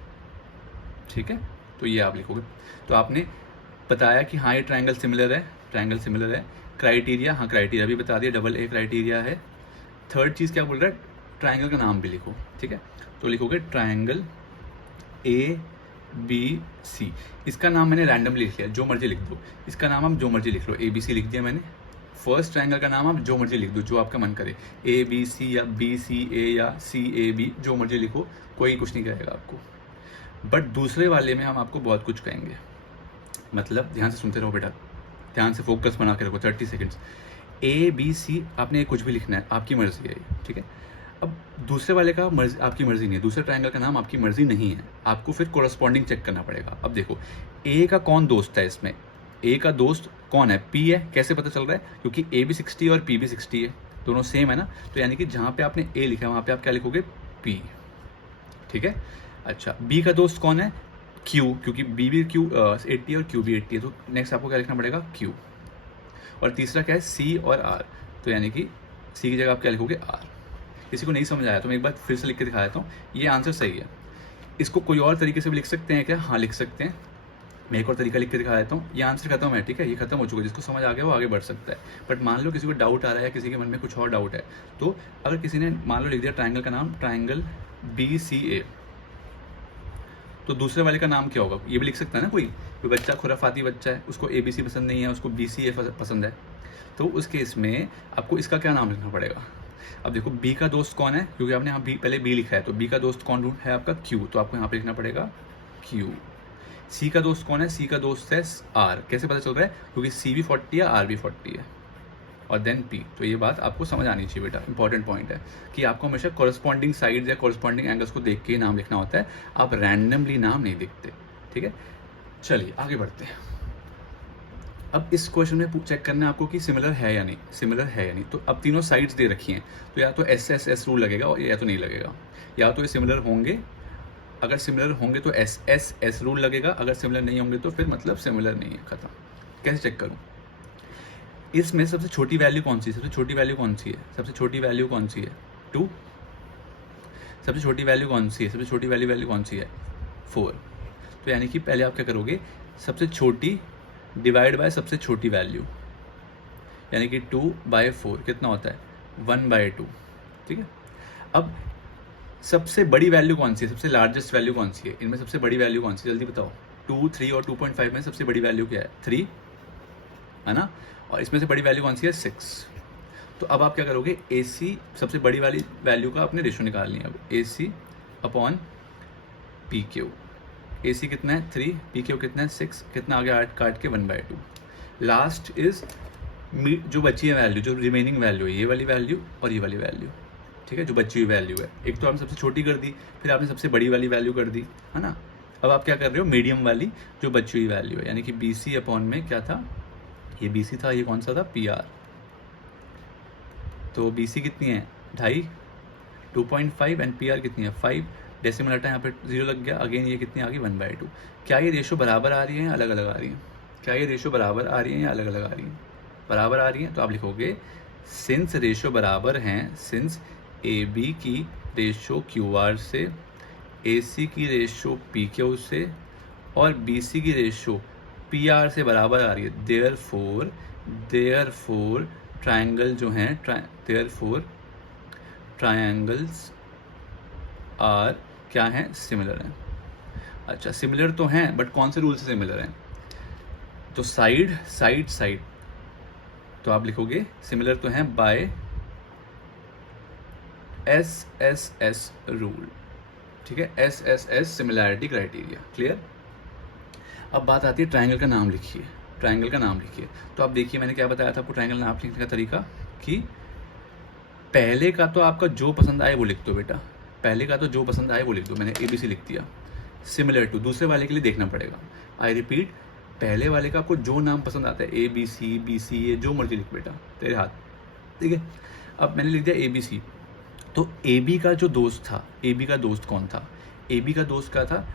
ठीक है, तो ये आप लिखोगे। तो आपने बताया कि हाँ ये ट्रायंगल सिमिलर है, ट्रायंगल सिमिलर है। क्राइटेरिया, हाँ क्राइटेरिया भी बता दिया, AA क्राइटेरिया है। थर्ड चीज़ क्या बोल रहा है? ट्रायंगल का नाम भी लिखो। ठीक है, तो लिखोगे ट्रायंगल ABC। इसका नाम मैंने रैंडमली लिख लिया, जो मर्जी लिख दो। इसका नाम आप जो मर्जी लिख लो, ABC लिख दिया मैंने। फर्स्ट ट्रायंगल का नाम आप जो मर्जी लिख दो, जो आपका मन करे, ABC या BCA या CAB, जो मर्जी लिखो, कोई कुछ नहीं कहेगा आपको। बट दूसरे वाले में हम आपको बहुत कुछ कहेंगे। मतलब ध्यान से सुनते रहो बेटा, ध्यान से फोकस बना के रखो 30 सेकेंड्स। ए बी सी आपने कुछ भी लिखना है, आपकी मर्जी है ये, ठीक है। अब दूसरे वाले का मर्जी, आपकी मर्जी नहीं है, दूसरे ट्रायंगल का नाम आपकी मर्जी नहीं है, आपको फिर कोरस्पॉन्डिंग चेक करना पड़ेगा। अब देखो ए का कौन दोस्त है इसमें, ए का दोस्त कौन है, पी है। कैसे पता चल रहा है, क्योंकि ए भी 60 और पी भी 60 है, दोनों सेम है ना, तो यानी कि जहाँ पे आपने ए लिखा है वहाँ पे आप क्या लिखोगे, पी, ठीक है। अच्छा, बी का दोस्त कौन है, क्यू, क्योंकि बी भी क्यू 80 और क्यू भी 80 है, तो नेक्स्ट आपको क्या लिखना पड़ेगा, क्यू। और तीसरा क्या है, सी और आर, तो यानी कि सी की जगह आप क्या लिखोगे, आर। किसी को नहीं समझ आया तो मैं एक बार फिर से लिख के दिखा देता हूँ, ये आंसर सही है। इसको कोई और तरीके से भी लिख सकते हैं क्या, हाँ लिख सकते हैं। मैं एक और तरीका लिख के दिखा देता हूँ, ये आंसर खत्म है, ठीक है, ये खत्म हो चुका है, जिसको समझ आ गया वो आगे बढ़ सकता है। बट मान लो किसी को डाउट आ रहा है, किसी के मन में कुछ और डाउट है, तो अगर किसी ने मान लो लिख दिया ट्राइंगल का नाम ट्राइंगल BCA, तो दूसरे वाले का नाम क्या होगा, ये भी लिख सकता है ना। कोई बच्चा खुराफाती बच्चा है, उसको ABC पसंद नहीं है, उसको BCA पसंद है, तो उस केस में आपको इसका क्या नाम लिखना पड़ेगा। अब देखो बी का दोस्त कौन है, क्योंकि आपने यहाँ पहले बी लिखा है, तो बी का दोस्त कौन है आपका, क्यू, तो आपको यहाँ पे लिखना पड़ेगा क्यू। सी का दोस्त कौन है, सी का दोस्त है आर। कैसे पता चल रहा है, क्योंकि सी भी 40 है, आर भी 40 है, और देन पी। तो ये बात आपको समझ आनी चाहिए बेटा, इंपॉर्टेंट पॉइंट है कि आपको हमेशा कॉरस्पॉन्डिंग साइड्स या कॉरस्पॉन्डिंग एंगल्स को देख के ही नाम लिखना होता है, आप रैंडमली नाम नहीं लिखते, ठीक है। चलिए आगे बढ़ते हैं। अब इस क्वेश्चन में चेक करना है आपको कि सिमिलर है या नहीं, सिमिलर है या नहीं। तो अब तीनों साइड्स दे रखी हैं, तो या तो SSS रूल लगेगा और या तो नहीं लगेगा, या तो ये सिमिलर होंगे, अगर सिमिलर होंगे तो SSS रूल लगेगा, अगर सिमिलर नहीं होंगे तो फिर मतलब सिमिलर नहीं है, खत्म। कैसे चेक करूँ, इसमें सबसे छोटी वैल्यू कौन सी है, सबसे छोटी वैल्यू कौन सी है, सबसे छोटी वैल्यू कौन सी है, 2। सबसे छोटी वैल्यू कौन सी है, सबसे छोटी वैल्यू कौन सी है, 4। तो यानी कि पहले आप क्या करोगे, सबसे छोटी डिवाइड बाय सबसे छोटी वैल्यू, यानी कि 2/4 कितना होता है, 1/2, ठीक है। अब सबसे बड़ी वैल्यू कौन सी है, सबसे लार्जेस्ट वैल्यू कौन सी है, इनमें सबसे बड़ी वैल्यू कौन सी है, जल्दी बताओ। 2, 3 और 2.5 में सबसे बड़ी वैल्यू क्या है, 3 है ना, और इसमें से बड़ी वैल्यू कौन सी है, 6। तो अब आप क्या करोगे, AC सबसे बड़ी वाली वैल्यू का आपने रेशो निकालनी है। अब AC अपॉन PQ, AC कितना है 3, PQ कितना है 6, कितना आ गया 8 काट के 1/2। लास्ट इज जो बची है वैल्यू, जो रिमेनिंग वैल्यू है, ये वाली वैल्यू और ये वाली वैल्यू, ठीक है, जो बची हुई वैल्यू है। एक तो आपने सबसे छोटी कर दी, फिर आपने सबसे बड़ी वाली वैल्यू कर दी, है ना। अब आप क्या कर रहे हो, मीडियम वाली जो बची हुई वैल्यू है, यानी कि BC अपॉन में क्या था, ये BC था, ये कौन सा था, PR। तो BC कितनी है 2.5, 2.5 एंड PR कितनी है 5, डेसिमल हटा यहाँ पे 0 लग गया, अगेन ये कितनी आ गई 1/2। क्या ये रेशो बराबर आ रही है या अलग अलग आ रही है, क्या ये रेशो बराबर आ रही है या अलग अलग आ रही है, बराबर आ रही है। तो आप लिखोगे सिंस रेशो बराबर हैं, सिंस AB की रेशो QR से, AC की रेशो PQ से और BC की रेशो PR से बराबर आ रही है, देयरफॉर ट्रायंगल जो हैं, देयरफॉर ट्रायंगल्स आर क्या हैं, सिमिलर हैं। अच्छा सिमिलर तो हैं, बट कौन से रूल से सिमिलर हैं, तो साइड, तो आप लिखोगे सिमिलर तो हैं बाय SSS रूल, ठीक है, SSS सिमिलैरिटी क्राइटेरिया, क्लियर। अब बात आती है ट्रायंगल का नाम लिखिए, ट्रायंगल का नाम लिखिए। तो आप देखिए मैंने क्या बताया था आपको ट्रायंगल नाम लिखने का तरीका, कि पहले का तो आपका जो पसंद आए वो लिख दो बेटा, पहले का तो जो पसंद आए वो लिख दो, मैंने ABC लिख दिया। सिमिलर टू दूसरे वाले के लिए देखना पड़ेगा, आई रिपीट, पहले वाले का आपको जो नाम पसंद आता है ABC BCA जो मर्जी लिख बेटा, तेरे हाथ, ठीक है। अब मैंने लिख दिया ABC, तो AB का जो दोस्त था, AB का दोस्त कौन था, AB का दोस्त क्या था,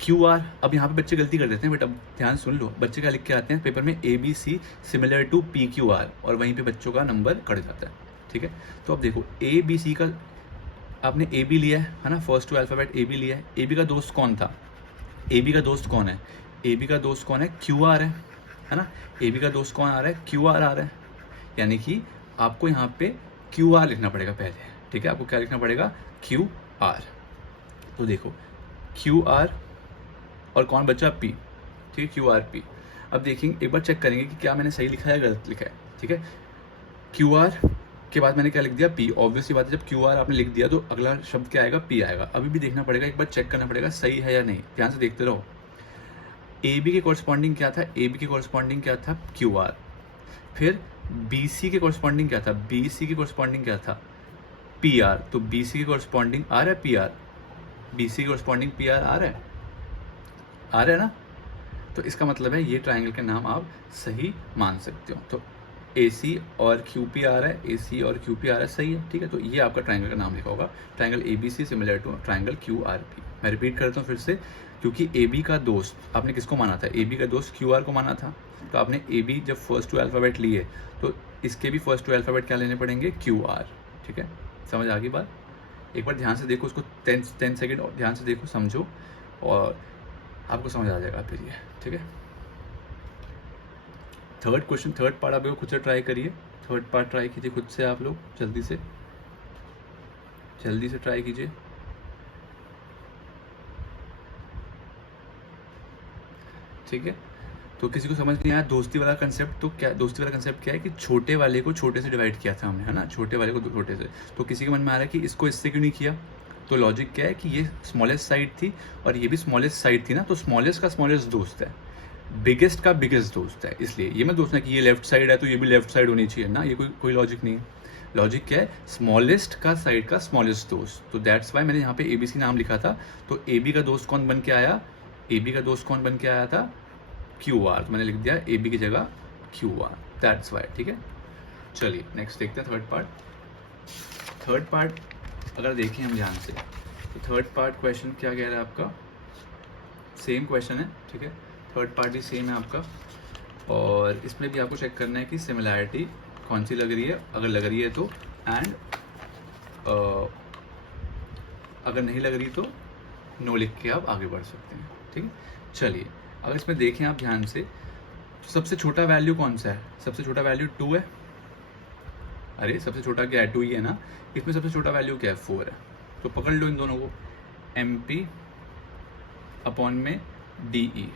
QR। अब यहाँ पे बच्चे गलती कर देते हैं, बट अब ध्यान सुन लो, बच्चे क्या लिख के आते हैं पेपर में, ABC सिमिलर टू PQR, और वहीं पे बच्चों का नंबर कट जाता है, ठीक है। तो अब देखो ABC का आपने AB लिया है ना, फर्स्ट टू अल्फ़ाबेट AB लिया है, AB का दोस्त कौन था, AB का दोस्त कौन है, AB का दोस्त कौन है, QR है ना, AB का दोस्त कौन आ रहा है, QR आ रहा है, यानी कि आपको यहाँ पे QR लिखना पड़ेगा पहले, ठीक है, आपको क्या लिखना पड़ेगा, QR। तो देखो QR और कौन बचा, P, ठीक है, QRP। अब देखेंगे एक बार चेक करेंगे कि क्या मैंने सही लिखा है गलत लिखा है, ठीक है। QR के बाद मैंने क्या लिख दिया, P। ऑब्वियसली बात है, जब QR आपने लिख दिया तो अगला शब्द क्या आएगा, P आएगा। अभी भी देखना पड़ेगा, एक बार चेक करना पड़ेगा सही है या नहीं, ध्यान से देखते रहो। ए बी के कॉरस्पॉन्डिंग क्या था, ए बी के कॉरस्पॉन्डिंग क्या था, क्यू आर। फिर बी सी के कॉरस्पॉन्डिंग क्या था, बी सी के कॉरस्पॉन्डिंग क्या था, पी आर। तो बी सी के कॉरस्पॉन्डिंग आ रहा है पी आर, बी सी के कॉरस्पॉन्डिंग पी आर आ रहा है, आ रहा है ना। तो इसका मतलब है ये ट्राइंगल के नाम आप सही मान सकते हो। तो ए सी और क्यू पी आ रहा है, ए सी और क्यू पी आ रहा है, सही है, ठीक है। तो ये आपका ट्राइंगल का नाम लिखा होगा, triangle A B C similar to triangle Q R P. मैं रिपीट करता हूँ फिर से, क्योंकि ए बी का दोस्त आपने किसको माना था, ए बी का दोस्त क्यू आर को माना था। तो आपने ए बी जब फर्स्ट टू अल्फ़ाबेट लिए तो इसके भी फर्स्ट टू अल्फ़ाबेट क्या लेने पड़ेंगे, क्यू आर, ठीक है। समझ आ गई बात। एक बार ध्यान से देखो उसको, 10 सेकेंड ध्यान से देखो, समझो, और आपको समझ आ जाएगा फिर ये, ठीक है। थर्ड क्वेश्चन, थर्ड पार्ट आप लोग खुद से ट्राई करिए, थर्ड पार्ट ट्राई कीजिए खुद से आप लोग, जल्दी से ट्राई कीजिए। ठीक है, तो किसी को समझ नहीं आया दोस्ती वाला कंसेप्ट, तो क्या दोस्ती वाला कंसेप्ट क्या है कि छोटे वाले को छोटे से डिवाइड किया था हमने, है ना, छोटे वाले को छोटे से। तो किसी के मन में आ रहा है कि इसको इससे क्यों नहीं किया, तो लॉजिक क्या है कि ये स्मॉलेस्ट साइड थी और ये भी स्मॉलेस्ट साइड थी ना, तो स्मॉलेस्ट का स्मॉलेस्ट दोस्त है, बिगेस्ट का बिगेस्ट दोस्त है, इसलिए ये मत दोस्त है कि ये लेफ्ट साइड है तो ये भी लेफ्ट साइड होनी चाहिए ना, ये कोई लॉजिक नहीं है। लॉजिक क्या है, स्मॉलेस्ट का साइड का स्मॉलेस्ट दोस्त। तो दैट्स वाई मैंने यहाँ पे ए बी सी नाम लिखा था। तो ए बी का दोस्त कौन बन के आया, ए बी का दोस्त कौन बन के आया था, क्यू आर। तो मैंने लिख दिया ए बी की जगह क्यू आर, दैट्स वाई, ठीक है। चलिए नेक्स्ट देखते हैं थर्ड पार्ट। थर्ड पार्ट अगर देखें हम ध्यान से, तो थर्ड पार्ट क्वेश्चन क्या कह रहा है आपका, सेम क्वेश्चन है, ठीक है। थर्ड पार्ट भी सेम है आपका, और इसमें भी आपको चेक करना है कि सिमिलैरिटी कौन सी लग रही है, अगर लग रही है तो, एंड अगर नहीं लग रही तो नो लिख के आप आगे बढ़ सकते हैं, ठीक है। चलिए अगर इसमें देखें आप ध्यान से, सबसे छोटा वैल्यू कौन सा है, सबसे छोटा वैल्यू 2 है। अरे सबसे छोटा क्या है, 2 ही है ना। इसमें सबसे छोटा वैल्यू क्या है, 4 है। तो पकड़ लो इन दोनों को, एम पी अपॉन में डी ई,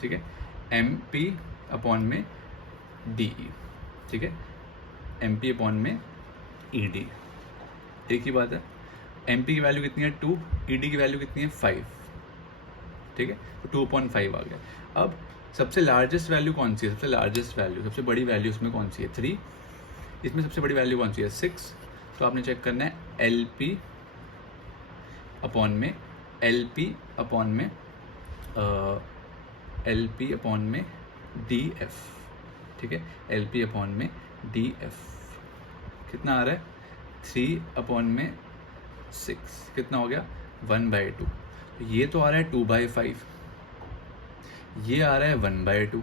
ठीक है, एम पी अपॉन में डी ई, ठीक है, एम पी अपॉन में ई डी, एक ही बात है। एम पी की वैल्यू कितनी है 2, ई डी की वैल्यू कितनी है 5, ठीक है, तो 2.5 आ गया। अब सबसे लार्जेस्ट वैल्यू कौन सी है, सबसे लार्जेस्ट वैल्यू, सबसे बड़ी वैल्यू इसमें कौन सी है, 3। इसमें सबसे बड़ी वैल्यू कौन सी है, 6। तो आपने चेक करना है एल पी अपॉन में, एल पी अपॉन में एल पी अपॉन में डी एफ, ठीक है, एल पी अपॉन में डी एफ कितना आ रहा है, 3 अपॉन में 6, कितना हो गया 1/2। ये तो आ रहा है 2/5, ये आ रहा है 1/2।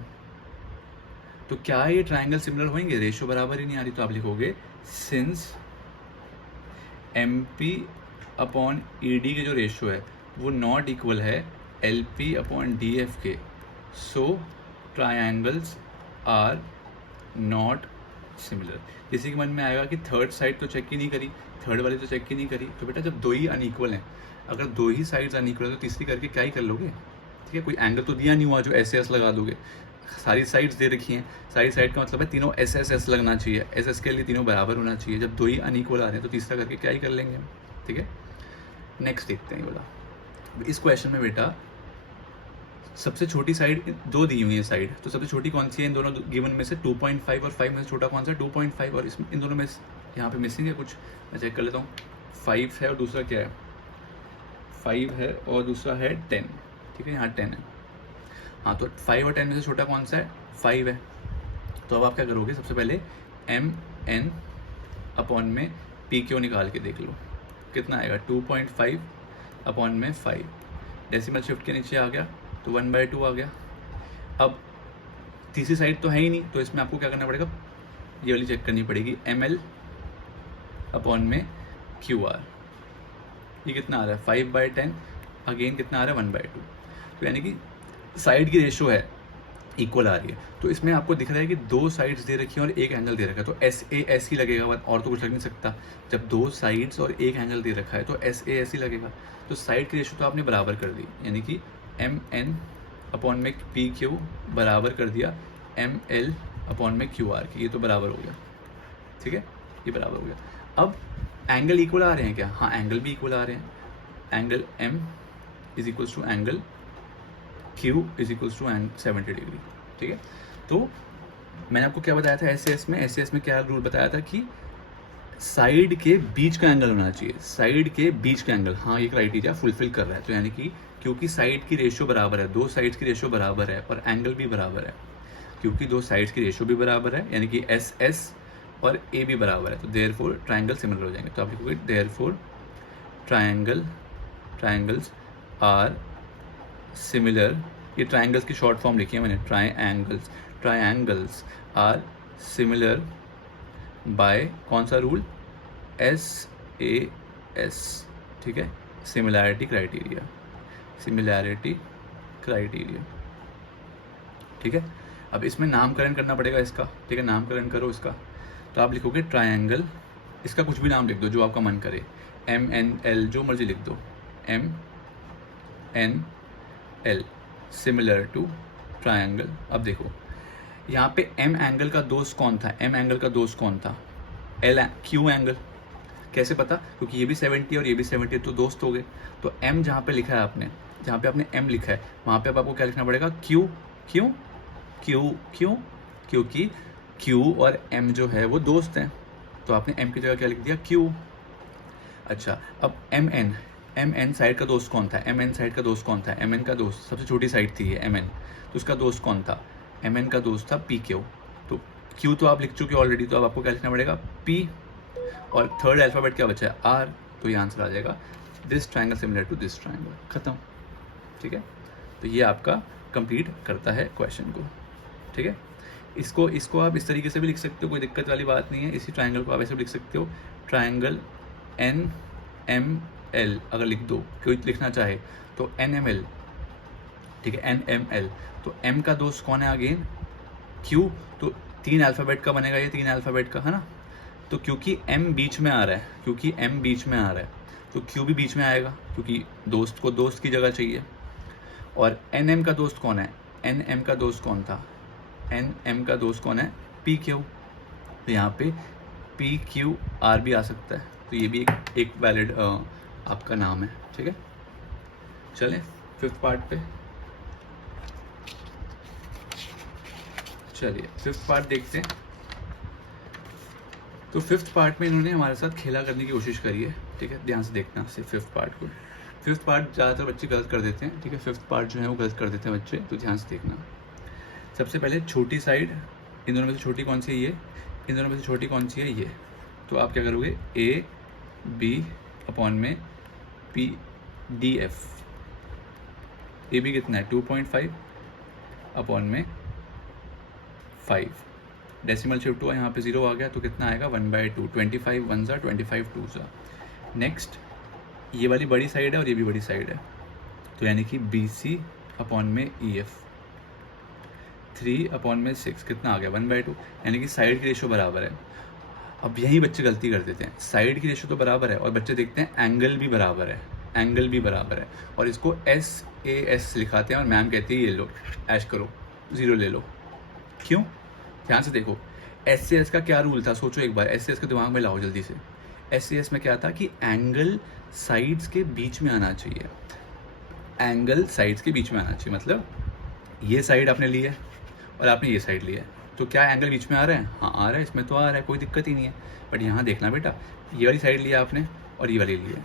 तो क्या ये ट्राइंगल सिमिलर होंगे, रेशियो बराबर ही नहीं आ रही। तो आप लिखोगे since M P upon E D के जो रेशियो है वो नॉट इक्वल है L P upon D F के, so triangles are not similar. किसी के मन में आएगा कि थर्ड साइड तो चेक ही नहीं करी, थर्ड वाली तो चेक ही नहीं करी। तो बेटा जब दो ही अनइक्वल हैं, अगर दो ही साइड्स अनइक्वल है तो तीसरी करके क्या ही कर लोगे, ठीक है। कोई एंगल तो दिया नहीं हुआ जो ऐसे ऐसे लगा दोगे, सारी साइड्स दे रखी हैं, सारी साइड का मतलब है तीनों एस एस एस लगना चाहिए, एस एस के लिए तीनों बराबर होना चाहिए। जब दो ही अनइक्वल आ रहे हैं तो तीसरा करके क्या ही कर लेंगे, ठीक है। नेक्स्ट देखते हैं बोला, इस क्वेश्चन में बेटा सबसे छोटी साइड दो दी हुई है साइड, तो सबसे छोटी कौन सी है इन दोनों गिवन में से, 2.5 और 5 में से छोटा कौन सा है, 2.5। और इसमें इन दोनों में यहाँ पे मिसिंग है कुछ, मैं चेक कर लेता हूँ। 5 है और दूसरा क्या है, 5 है और दूसरा है 10, ठीक है, यहाँ 10 है। हाँ तो 5 और 10 में से छोटा कौन सा है, 5 है। तो अब आप क्या करोगे, सबसे पहले एम एन अपॉन में पी क्यू निकाल के देख लो कितना आएगा, 2.5 अपॉन में 5, डेसिमल शिफ्ट के नीचे आ गया तो 1/2 आ गया। अब तीसरी साइड तो है ही नहीं, तो इसमें आपको क्या करना पड़ेगा, ये वाली चेक करनी पड़ेगी, एम एल अपॉन में क्यू आर। ये कितना आ रहा है 5/10, अगेन कितना आ रहा है 1/2। तो यानी कि साइड की रेशियो है इक्वल आ रही है। तो इसमें आपको दिख रहा है कि दो साइड्स दे रखी हैं और एक एंगल दे रखा है, तो एस ए एस ही लगेगा, और तो कुछ लग नहीं सकता। जब दो साइड्स और एक एंगल दे रखा है तो एस ए एस ही लगेगा। तो साइड की रेशियो तो आपने बराबर कर दी, यानी कि एम एन अपॉन में पी क्यू बराबर कर दिया एम एल अपॉन में क्यू आर की, ये तो बराबर हो गया, ठीक है, ये बराबर हो गया। अब एंगल इक्वल आ रहे हैं क्या, हाँ एंगल भी इक्वल आ रहे हैं। Angle M is equals to angle Q is equals to 70 degree, ठीक है। तो मैंने आपको क्या बताया था एस में क्या रूल बताया था कि साइड के बीच का एंगल होना चाहिए, साइड के बीच का एंगल, हाँ ये क्राइटेरिया फुलफिल कर रहा है। तो यानी कि क्योंकि साइड की रेशियो बराबर है, दो साइड्स की रेशियो बराबर है और एंगल भी बराबर है, क्योंकि दो साइड्स की रेशियो भी बराबर है यानी कि एस एस और ए भी बराबर है, तो देयरफॉर ट्राइंगल सिमिलर हो जाएंगे। तो आप लिखोगे देयरफॉर ट्राइंगल्स आर सिमिलर, ये ट्राइंगल्स की शॉर्ट फॉर्म लिखी है मैंने, ट्राइंगल्स आर सिमिलर बाय कौन सा रूल, SAS, ठीक है, सिमिलैरिटी क्राइटेरिया, ठीक है। अब इसमें नामकरण करना पड़ेगा इसका, ठीक है, नामकरण करो इसका। तो आप लिखोगे ट्रायंगल, इसका कुछ भी नाम लिख दो जो आपका मन करे, MNL जो मर्जी लिख दो, MNL सिमिलर टू ट्रायंगल। अब देखो यहाँ पे M एंगल का दोस्त कौन था, Q एंगल। कैसे पता, क्योंकि ये भी 70 और ये भी 70 तो दोस्त हो गए। तो M जहाँ पे लिखा है आपने, जहाँ पे आपने M लिखा है वहाँ पे अब आपको क्या लिखना पड़ेगा, Q, क्योंकि Q और M जो है वो दोस्त हैं, तो आपने M की जगह क्या लिख दिया, Q। अच्छा, अब MN साइड का दोस्त कौन था, MN का दोस्त सबसे छोटी साइड थी ये MN, तो उसका दोस्त कौन था, MN का दोस्त था PQ। तो Q तो आप लिख चुके ऑलरेडी, तो अब आपको क्या लिखना पड़ेगा, P, और थर्ड अल्फ़ाबेट क्या बचा है, R, तो ये आंसर आ जाएगा this triangle similar to this triangle, खत्म, ठीक है। तो ये आपका कंप्लीट करता है क्वेश्चन को, ठीक है। इसको आप इस तरीके से भी लिख सकते हो, कोई दिक्कत वाली बात नहीं है। इसी ट्राइंगल को आप ऐसे भी लिख सकते हो, ट्राइंगल NML अगर लिख दो, कोई लिखना चाहे तो NML, ठीक है, NML। तो M का दोस्त कौन है अगेन, Q, तो 3 अल्फ़ाबेट का बनेगा ये, 3 अल्फ़ाबेट का है ना। तो क्योंकि M बीच में आ रहा है, तो Q भी बीच में आएगा, क्योंकि दोस्त को दोस्त की जगह चाहिए। और NM का दोस्त कौन है, NM का दोस्त कौन था, NM का दोस्त कौन है, PQ। तो यहाँ पे PQR भी आ सकता है, तो ये भी एक वैलिड आपका नाम है, ठीक है। चलें 5th पार्ट पे, चलिए 5th पार्ट देखते हैं। तो 5th पार्ट में इन्होंने हमारे साथ खेला करने की कोशिश करी है, ठीक है, ध्यान से देखना सिर्फ 5th पार्ट को। 5th पार्ट ज़्यादातर बच्चे गलत कर देते हैं, ठीक है, 5th पार्ट जो है वो गलत कर देते हैं बच्चे, तो ध्यान से देखना। सबसे पहले छोटी साइड, इन दोनों में से छोटी कौन सी है ये, इन दोनों में से छोटी कौन सी है ये, तो आप क्या करोगे, AB अपॉन में PDF, AB कितना है 2.5 अपॉन में 5, डेसिमल शिफ्ट हुआ, यहाँ पे 0 आ गया, तो कितना आएगा 1/2, 25 1 ज़ा 25 2 ज़ा। नेक्स्ट ये वाली बड़ी साइड है और ये भी बड़ी साइड है, तो यानी कि BC अपॉन में EF, 3 अपॉन में 6, कितना आ गया 1/2, यानी कि साइड की रेशियो बराबर है। अब यही बच्चे गलती कर देते हैं, साइड की रेशियो तो बराबर है और बच्चे देखते हैं एंगल भी बराबर है, और इसको SAS लिखाते हैं और मैम कहती है ये लो ऐश करो, 0 ले लो। क्यों, ध्यान से देखो, SAS का क्या रूल था, सोचो एक बार, SAS के दिमाग में लाओ जल्दी से। SAS में क्या था कि एंगल साइड्स के बीच में आना चाहिए, मतलब ये साइड आपने ली है और आपने ये साइड लिया है, तो क्या एंगल बीच में आ रहा है, हाँ आ रहा है, इसमें तो आ रहा है, कोई दिक्कत ही नहीं है। बट यहाँ देखना बेटा, ये वाली साइड लिया आपने और ये वाली लिया,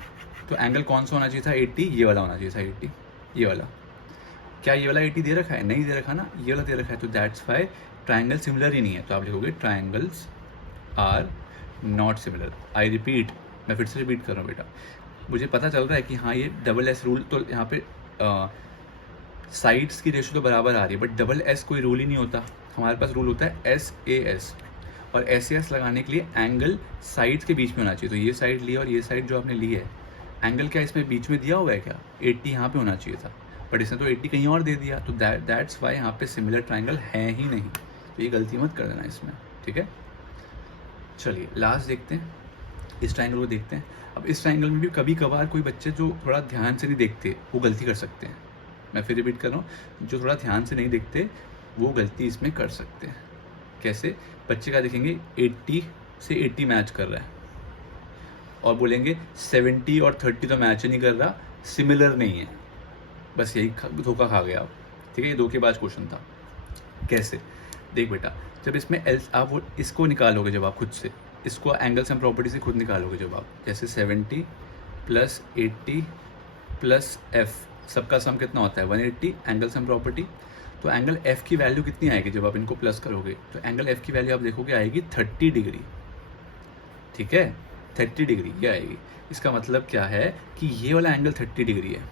तो एंगल कौन सा होना चाहिए था, 80, ये वाला होना चाहिए था 80, ये वाला। क्या ये वाला 80 दे रखा है, नहीं दे रखा ना, ये वाला दे रखा है, तो दैट्स वाई ट्राइंगल सिमिलर ही नहीं है। तो आप लिखोगे triangles are not similar. I repeat, मैं फिर से रिपीट कर रहा हूँ बेटा, मुझे पता चल रहा है कि हाँ ये SS रूल, तो यहाँ पे साइड्स की रेशियो तो बराबर आ रही है, बट SS कोई रूल ही नहीं होता, हमारे पास रूल होता है SAS, और SAS लगाने के लिए एंगल साइड्स के बीच में होना चाहिए। तो ये साइड लिया और ये साइड जो आपने ली है, एंगल क्या इसमें बीच में दिया हुआ है क्या, 80 यहाँ पे होना चाहिए था, बट इसने तो 80 कहीं और दे दिया, तो दैट्स वाई यहाँ पे सिमिलर ट्राइंगल है ही नहीं, तो ये गलती मत कर देना इसमें, ठीक है। चलिए लास्ट देखते हैं, इस ट्राइंगल को देखते हैं। अब इस ट्राइंगल में भी कभी कभार कोई बच्चे जो थोड़ा ध्यान से नहीं देखते वो गलती कर सकते हैं, मैं फिर रिपीट कर रहा हूँ, जो थोड़ा ध्यान से नहीं देखते वो गलती इसमें कर सकते हैं। कैसे, बच्चे का देखेंगे 80 से 80 मैच कर रहा है और बोलेंगे 70 और 30 तो मैच ही नहीं कर रहा, सिमिलर नहीं है, बस यही धोखा खा गया आप। ठीक है, ये 2 के बाद क्वेश्चन था। कैसे? देख बेटा, जब इसमें आप वो इसको निकालोगे जब आप खुद से, इसको एंगल सम प्रॉपर्टी से खुद निकालोगे जब आप, जैसे 70 + 80 + f, सबका सम कितना होता है 180, एंगल सम प्रॉपर्टी। तो एंगल f की वैल्यू कितनी आएगी जब आप इनको प्लस करोगे? तो एंगल f की वैल्यू आप देखोगे आएगी 30 डिग्री, ठीक है, 30 डिग्री ये आएगी। इसका मतलब क्या है कि ये वाला एंगल 30 डिग्री है,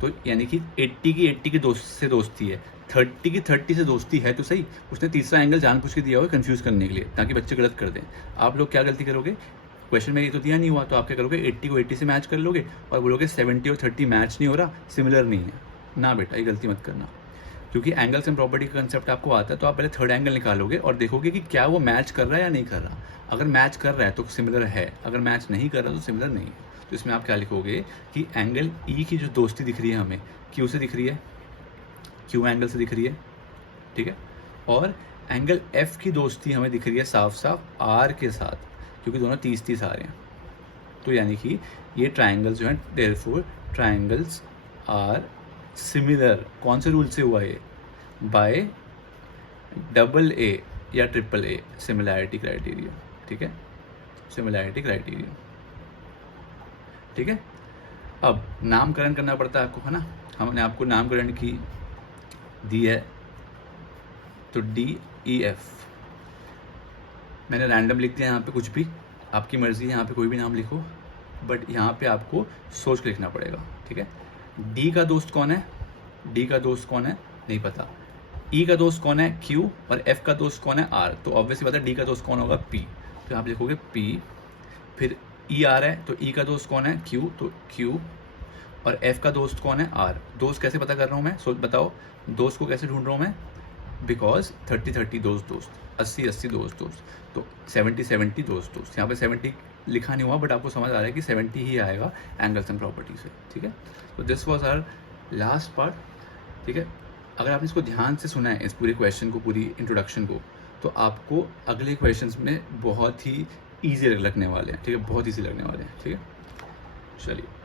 तो यानी कि 80 की दोस्त से दोस्ती है, 30 की 30 से दोस्ती है तो सही। उसने तीसरा एंगल जानबूझ के दिया हुआ है कंफ्यूज करने के लिए, ताकि बच्चे गलत कर दें। आप लोग क्या गलती करोगे, क्वेश्चन में ये तो दिया नहीं हुआ, तो आप क्या करोगे 80 को 80 से मैच कर लोगे और बोलोगे 70 और 30 मैच नहीं हो रहा, सिमिलर नहीं है ना। बेटा ये गलती मत करना, क्योंकि एंगल्स एंड प्रॉपर्टी का कंसेप्ट आपको आता है, तो आप पहले थर्ड एंगल निकालोगे और देखोगे कि क्या वो मैच कर रहा है या नहीं कर रहा। अगर मैच कर रहा है तो सिमिलर है, अगर मैच नहीं कर रहा तो सिमिलर नहीं है। तो इसमें आप क्या लिखोगे कि एंगल ई की जो दोस्ती दिख रही है हमें क्यू से दिख रही है, क्यू एंगल से दिख रही है, ठीक है, और एंगल एफ की दोस्ती हमें दिख रही है साफ साफ आर के साथ, क्योंकि दोनों 30-30 आ रहे हैं। तो यानी कि ये ट्राइंगल्स जो हैं, देयरफॉर ट्राइंगल्स आर सिमिलर। कौन से रूल से हुआ ये? बाय AA या AAA, सिमिलैरिटी क्राइटेरिया, ठीक है, सिमिलैरिटी क्राइटेरिया, ठीक है। अब नामकरण करना पड़ता है आपको, है ना। हमने आपको नामकरण की दी है, तो DEF मैंने रैंडम लिख दिया यहाँ पे, कुछ भी आपकी मर्जी है, यहाँ पे कोई भी नाम लिखो, बट यहाँ पे आपको सोच के लिखना पड़ेगा, ठीक है। D का दोस्त कौन है? D का दोस्त कौन है नहीं पता। E का दोस्त कौन है? Q, और F का दोस्त कौन है? R। तो ऑब्वियसली पता है D का दोस्त कौन होगा? P। तो आप लिखोगे P, फिर E आ रहा है तो E का दोस्त कौन है? Q, तो Q, और F का दोस्त कौन है? R। दोस्त कैसे पता कर रहा हूँ मैं? सोच बताओ, दोस्त को कैसे ढूंढ रहा हूँ मैं? बिकॉज 30-30 दोस्त, 80-80 दोस्त, तो 70-70 दोस्त। यहाँ पे 70 लिखा नहीं हुआ, बट आपको समझ आ रहा है कि 70 ही आएगा एंगल्स एंड प्रॉपर्टी से, ठीक है। तो this was our last part, ठीक है। अगर आपने इसको ध्यान से सुना है, इस पूरे क्वेश्चन को, पूरी इंट्रोडक्शन को, तो आपको अगले क्वेश्चंस में बहुत ही ईजी लगने वाले हैं, ठीक है, बहुत ईजी लगने वाले हैं, ठीक है। चलिए।